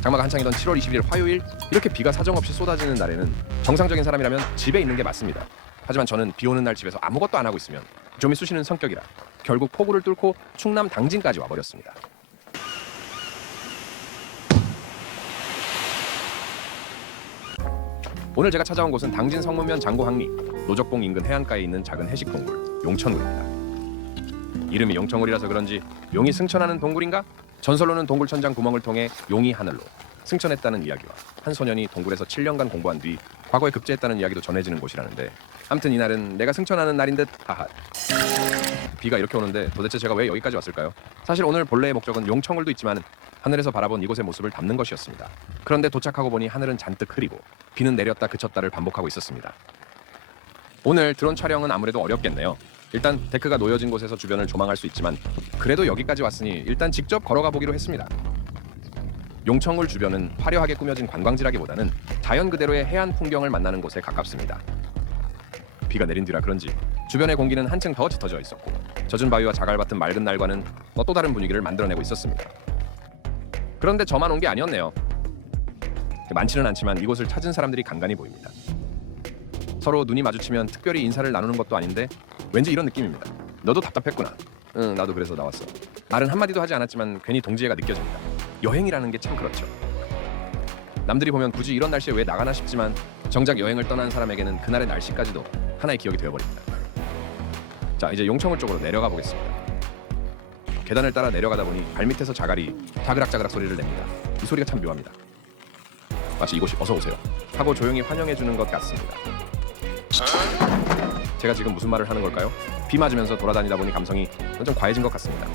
장마가 한창이던 7월 20일 화요일 이렇게 비가 사정없이 쏟아지는 날에는 정상적인 사람이라면 집에 있는 게 맞습니다. 하지만 저는 비 오는 날 집에서 아무것도 안 하고 있으면 좀이 쑤시는 성격이라 결국 폭우를 뚫고 충남 당진까지 와버렸습니다. 오늘 제가 찾아온 곳은 당진 성문면 장고항리 노적봉 인근 해안가에 있는 작은 해식 동굴 용천굴입니다. 이름이 용천굴이라서 그런지 용이 승천하는 동굴인가? 전설로는 동굴 천장 구멍을 통해 용이 하늘로 승천했다는 이야기와 한 소년이 동굴에서 7년간 공부한 뒤 과거에 급제했다는 이야기도 전해지는 곳이라는데, 아무튼 이날은 내가 승천하는 날인 듯 하하. 비가 이렇게 오는데 도대체 제가 왜 여기까지 왔을까요? 사실 오늘 본래의 목적은 용천굴도 있지만 하늘에서 바라본 이곳의 모습을 담는 것이었습니다. 그런데 도착하고 보니 하늘은 잔뜩 흐리고 비는 내렸다 그쳤다를 반복하고 있었습니다. 오늘 드론 촬영은 아무래도 어렵겠네요. 일단 데크가 놓여진 곳에서 주변을 조망할 수 있지만 그래도 여기까지 왔으니 일단 직접 걸어가 보기로 했습니다. 용천굴 주변은 화려하게 꾸며진 관광지라기보다는 자연 그대로의 해안 풍경을 만나는 곳에 가깝습니다. 비가 내린 뒤라 그런지 주변의 공기는 한층 더 짙어져 있었고 젖은 바위와 자갈밭은 맑은 날과는 또 다른 분위기를 만들어내고 있었습니다. 그런데 저만 온 게 아니었네요. 많지는 않지만 이곳을 찾은 사람들이 간간히 보입니다. 서로 눈이 마주치면 특별히 인사를 나누는 것도 아닌데 왠지 이런 느낌입니다. 너도 답답했구나. 응, 나도 그래서 나왔어. 말은 한마디도 하지 않았지만 괜히 동지애가 느껴집니다. 여행이라는 게 참 그렇죠. 남들이 보면 굳이 이런 날씨에 왜 나가나 싶지만 정작 여행을 떠난 사람에게는 그날의 날씨까지도 하나의 기억이 되어버립니다. 자, 이제 용천굴 쪽으로 내려가 보겠습니다. 계단을 따라 내려가다 보니 발밑에서 자갈이 자그락자그락 소리를 냅니다. 이 소리가 참 묘합니다. 마치 이곳이 어서 오세요 하고 조용히 환영해주는 것 같습니다. 제가 지금 무슨 말을 하는 걸까요? 비 맞으면서 돌아다니다 보니 감성이 좀 과해진 것 같습니다.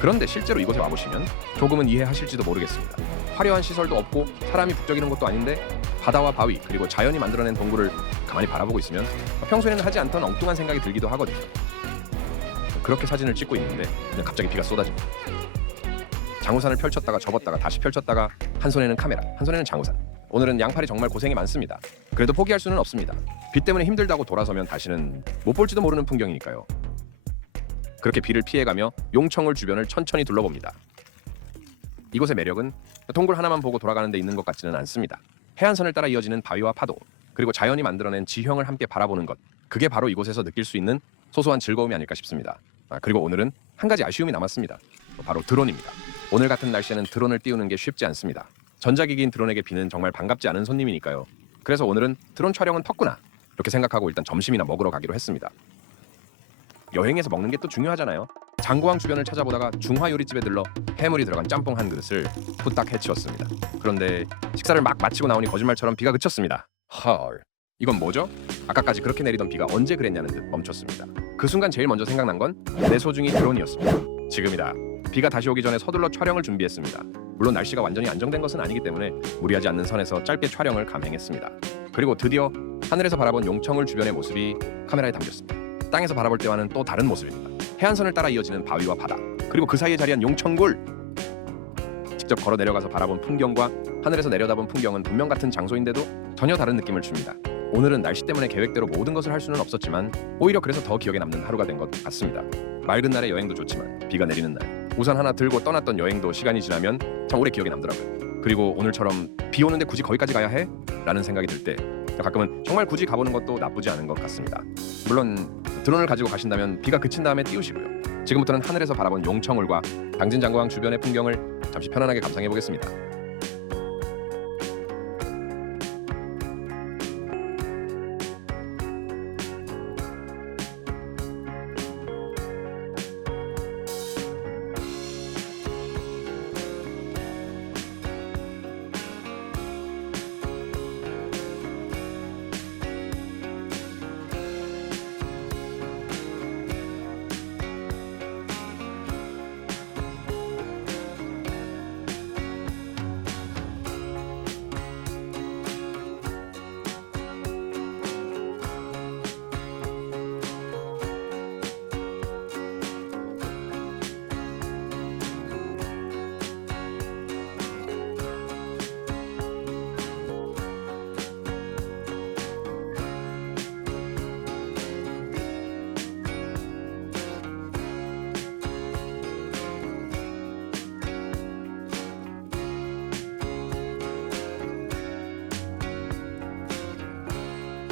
그런데 실제로 이곳에 와보시면 조금은 이해하실지도 모르겠습니다. 화려한 시설도 없고 사람이 북적이는 것도 아닌데 바다와 바위 그리고 자연이 만들어낸 동굴을 가만히 바라보고 있으면 평소에는 하지 않던 엉뚱한 생각이 들기도 하거든요. 그렇게 사진을 찍고 있는데 그냥 갑자기 비가 쏟아집니다. 장우산을 펼쳤다가 접었다가 다시 펼쳤다가 한 손에는 카메라, 한 손에는 장우산. 오늘은 양팔이 정말 고생이 많습니다. 그래도 포기할 수는 없습니다. 비 때문에 힘들다고 돌아서면 다시는 못 볼지도 모르는 풍경이니까요. 그렇게 비를 피해가며 용천굴 주변을 천천히 둘러봅니다. 이곳의 매력은 동굴 하나만 보고 돌아가는 데 있는 것 같지는 않습니다. 해안선을 따라 이어지는 바위와 파도, 그리고 자연이 만들어낸 지형을 함께 바라보는 것, 그게 바로 이곳에서 느낄 수 있는 소소한 즐거움이 아닐까 싶습니다. 그리고 오늘은 한 가지 아쉬움이 남았습니다. 바로 드론입니다. 오늘 같은 날씨에는 드론을 띄우는 게 쉽지 않습니다. 전자기기인 드론에게 비는 정말 반갑지 않은 손님이니까요. 그래서 오늘은 드론 촬영은 텄구나 이렇게 생각하고 일단 점심이나 먹으러 가기로 했습니다. 여행에서 먹는 게 또 중요하잖아요. 장고항 주변을 찾아보다가 중화 요리집에 들러 해물이 들어간 짬뽕 한 그릇을 후딱 해치웠습니다. 그런데 식사를 막 마치고 나오니 거짓말처럼 비가 그쳤습니다. 헐, 이건 뭐죠? 아까까지 그렇게 내리던 비가 언제 그랬냐는 듯 멈췄습니다. 그 순간 제일 먼저 생각난 건 내 소중히 드론이었습니다. 지금이다. 비가 다시 오기 전에 서둘러 촬영을 준비했습니다. 물론 날씨가 완전히 안정된 것은 아니기 때문에 무리하지 않는 선에서 짧게 촬영을 감행했습니다. 그리고 드디어 하늘에서 바라본 용천굴 주변의 모습이 카메라에 담겼습니다. 땅에서 바라볼 때와는 또 다른 모습입니다. 해안선을 따라 이어지는 바위와 바다, 그리고 그 사이에 자리한 용천굴. 직접 걸어 내려가서 바라본 풍경과 하늘에서 내려다본 풍경은 분명 같은 장소인데도 전혀 다른 느낌을 줍니다. 오늘은 날씨 때문에 계획대로 모든 것을 할 수는 없었지만 오히려 그래서 더 기억에 남는 하루가 된 것 같습니다. 맑은 날에 여행도 좋지만 비가 내리는 날 우산 하나 들고 떠났던 여행도 시간이 지나면 참 오래 기억에 남더라고요. 그리고 오늘처럼 비 오는데 굳이 거기까지 가야 해? 라는 생각이 들 때 가끔은 정말 굳이 가보는 것도 나쁘지 않은 것 같습니다. 물론 드론을 가지고 가신다면 비가 그친 다음에 띄우시고요. 지금부터는 하늘에서 바라본 용천굴과 당진 장고항 주변의 풍경을 잠시 편안하게 감상해 보겠습니다.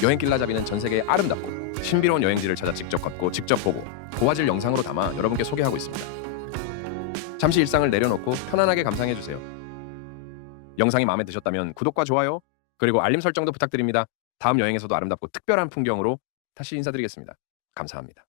여행길 나잡이는 전 세계의 아름답고 신비로운 여행지를 찾아 직접 걷고 직접 보고 고화질 영상으로 담아 여러분께 소개하고 있습니다. 잠시 일상을 내려놓고 편안하게 감상해주세요. 영상이 마음에 드셨다면 구독과 좋아요 그리고 알림 설정도 부탁드립니다. 다음 여행에서도 아름답고 특별한 풍경으로 다시 인사드리겠습니다. 감사합니다.